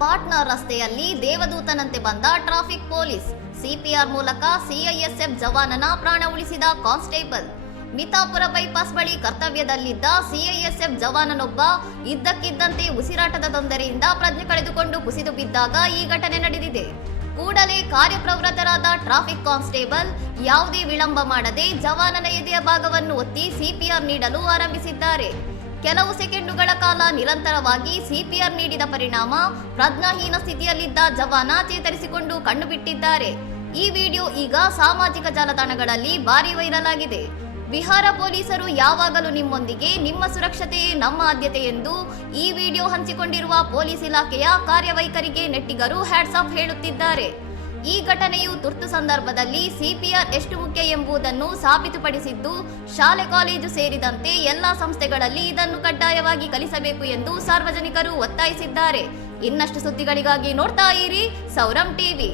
ಪಾಟ್ನಾ ರಸ್ತೆಯಲ್ಲಿ ದೇವದೂತನಂತೆ ಬಂದ traffic police. CPR ಮೂಲಕ ಸಿಐಎಸ್ಎಫ್ ಜವಾನನ ಪ್ರಾಣ ಉಳಿಸಿದ ಕಾನ್ಸ್ಟೇಬಲ್. ಮಿತಾಪುರ ಬೈಪಾಸ್ ಬಳಿ ಕರ್ತವ್ಯದಲ್ಲಿದ್ದ ಸಿಐಎಸ್ಎಫ್ ಜವಾನನೊಬ್ಬ ಇದ್ದಕ್ಕಿದ್ದಂತೆ ಉಸಿರಾಟದ ತೊಂದರೆಯಿಂದ ಪ್ರಜ್ಞೆ ಕಳೆದುಕೊಂಡು ಕುಸಿದು ಬಿದ್ದಾಗ ಈ ಘಟನೆ ನಡೆದಿದೆ. ಕೂಡಲೇ ಕಾರ್ಯಪ್ರವೃತ್ತರಾದ ಟ್ರಾಫಿಕ್ ಕಾನ್ಸ್ಟೇಬಲ್ ಯಾವುದೇ ವಿಳಂಬ ಮಾಡದೆ ಜವಾನನ ಎದೆಯ ಭಾಗವನ್ನು ಒತ್ತಿ ಸಿಪಿಆರ್ ನೀಡಲು ಆರಂಭಿಸಿದ್ದಾರೆ. ಕೆಲವು ಸೆಕೆಂಡುಗಳ ಕಾಲ ನಿರಂತರವಾಗಿ ಸಿಪಿಆರ್ ನೀಡಿದ ಪರಿಣಾಮ ಪ್ರಜ್ಞಾಹೀನ ಸ್ಥಿತಿಯಲ್ಲಿದ್ದ ಜವಾನ ಚೇತರಿಸಿಕೊಂಡು ಕಣ್ಣು ಬಿಟ್ಟಿದ್ದಾರೆ. ಈ ವಿಡಿಯೋ ಈಗ ಸಾಮಾಜಿಕ ಜಾಲತಾಣಗಳಲ್ಲಿ ಭಾರಿ ವೈರಲ್ ಆಗಿದೆ. ಬಿಹಾರ ಪೊಲೀಸರು ಯಾವಾಗಲೂ ನಿಮ್ಮೊಂದಿಗೆ, ನಿಮ್ಮ ಸುರಕ್ಷತೆಯೇ ನಮ್ಮ ಆದ್ಯತೆ ಎಂದು ಈ ವಿಡಿಯೋ ಹಂಚಿಕೊಂಡಿರುವ ಪೊಲೀಸ್ ಇಲಾಖೆಯ ಕಾರ್ಯವೈಖರಿಗೆ ನೆಟ್ಟಿಗರು ಹ್ಯಾಟ್ಸ್ ಆಫ್ ಹೇಳುತ್ತಿದ್ದಾರೆ. ಈ ಘಟನೆಯು ತುರ್ತು ಸಂದರ್ಭದಲ್ಲಿ ಸಿಪಿಆರ್ ಎಷ್ಟು ಮುಖ್ಯ ಎಂಬುದನ್ನು ಸಾಬೀತುಪಡಿಸಿದ್ದು, ಶಾಲೆ ಕಾಲೇಜು ಸೇರಿದಂತೆ ಎಲ್ಲಾ ಸಂಸ್ಥೆಗಳಲ್ಲಿ ಇದನ್ನು ಕಡ್ಡಾಯವಾಗಿ ಕಲಿಸಬೇಕು ಎಂದು ಸಾರ್ವಜನಿಕರು ಒತ್ತಾಯಿಸಿದ್ದಾರೆ. ಇನ್ನಷ್ಟು ಸುದ್ದಿಗಳಿಗಾಗಿ ನೋಡ್ತಾ ಇರಿ ಸೌರಂ ಟಿವಿ.